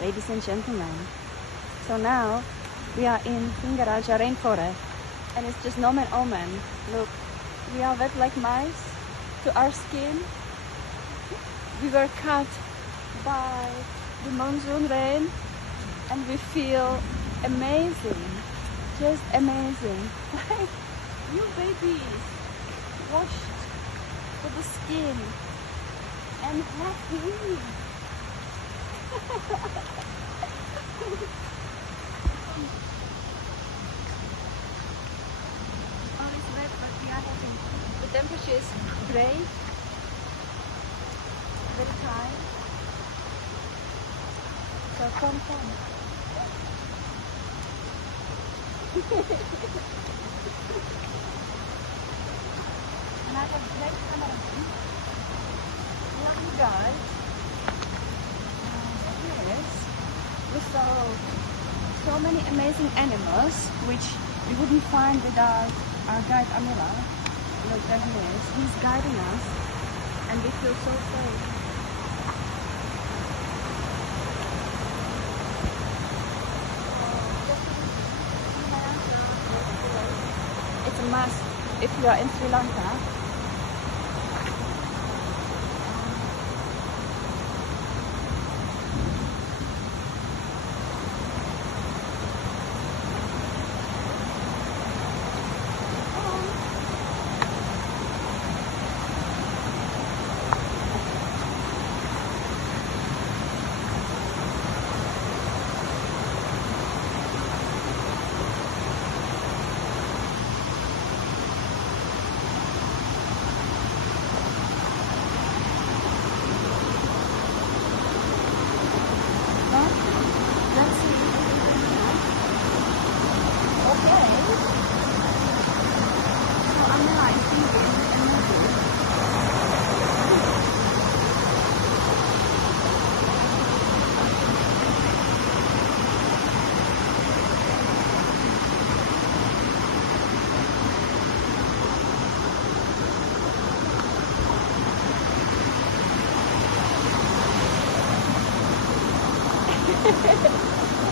ladies and gentlemen. So now we are in Sinharaja rainforest and it's just nomen omen. Look, we are wet like mice to our skin. We were cut by the monsoon rain and we feel amazing, just amazing. Like new babies washed to the skin and happy. All is wet, but we are happy. The temperature is great, very high. So come. And I have black cameraman, lovely guy. Yes, we saw so many amazing animals which we wouldn't find without our guide Amila. Look, there he is. He's guiding us, and we feel so safe. It's a must if you are in Sri Lanka.